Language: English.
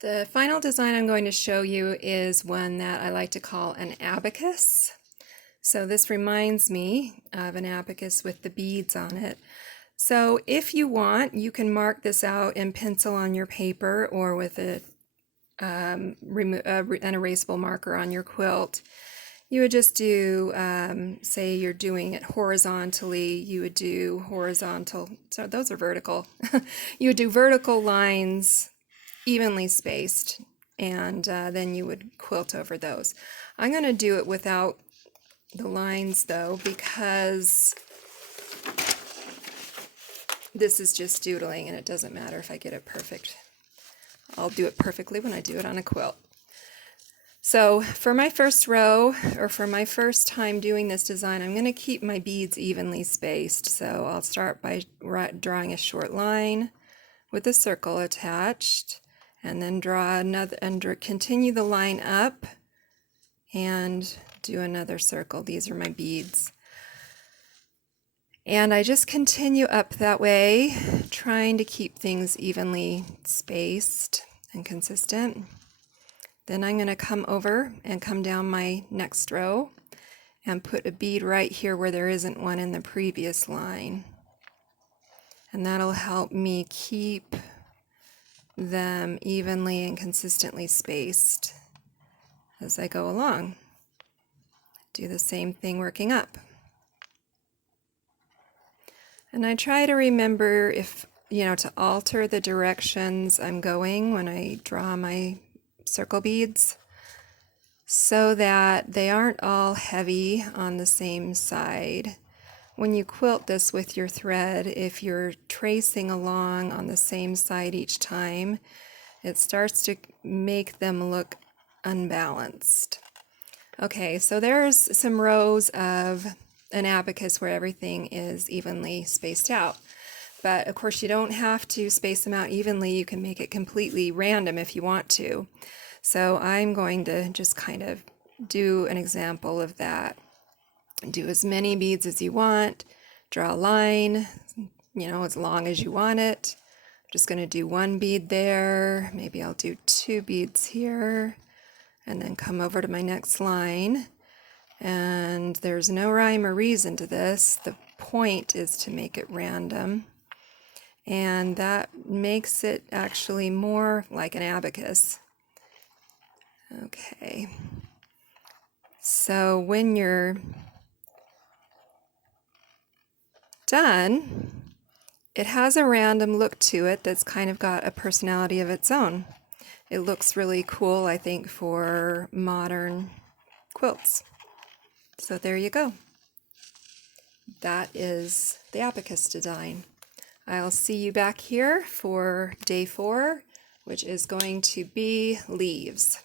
The final design I'm going to show you is one that I like to call an abacus. So this reminds me of an abacus with the beads on it. So if you want, you can mark this out in pencil on your paper or with an erasable marker on your quilt. You would just do, say you're doing it horizontally, you would do horizontal, so those are vertical. You would do vertical lines evenly spaced, and then you would quilt over those. I'm going to do it without the lines though, because this is just doodling and it doesn't matter if I get it perfect. I'll do it perfectly when I do it on a quilt. So for my first row, or for my first time doing this design, I'm going to keep my beads evenly spaced. So I'll start by drawing a short line with a circle attached, and then draw another, and continue the line up and do another circle. These are my beads. And I just continue up that way, trying to keep things evenly spaced and consistent. Then I'm going to come over and come down my next row and put a bead right here where there isn't one in the previous line. And that'll help me keep them evenly and consistently spaced as I go along. Do the same thing working up. And I try to remember to alter the directions I'm going when I draw my circle beads so that they aren't all heavy on the same side. When you quilt this with your thread, if you're tracing along on the same side each time, it starts to make them look unbalanced. Okay, so there's some rows of an abacus where everything is evenly spaced out. But of course you don't have to space them out evenly. You can make it completely random if you want to. So I'm going to just kind of do an example of that. Do as many beads as you want. Draw a line, as long as you want it. I'm just going to do one bead there. Maybe I'll do 2 beads here. And then come over to my next line. And there's no rhyme or reason to this. The point is to make it random. And that makes it actually more like an abacus. Okay. So when you're done, it has a random look to it that's kind of got a personality of its own. It looks really cool, I think, for modern quilts. So there you go. That is the abacus design. I'll see you back here for day 4, which is going to be leaves.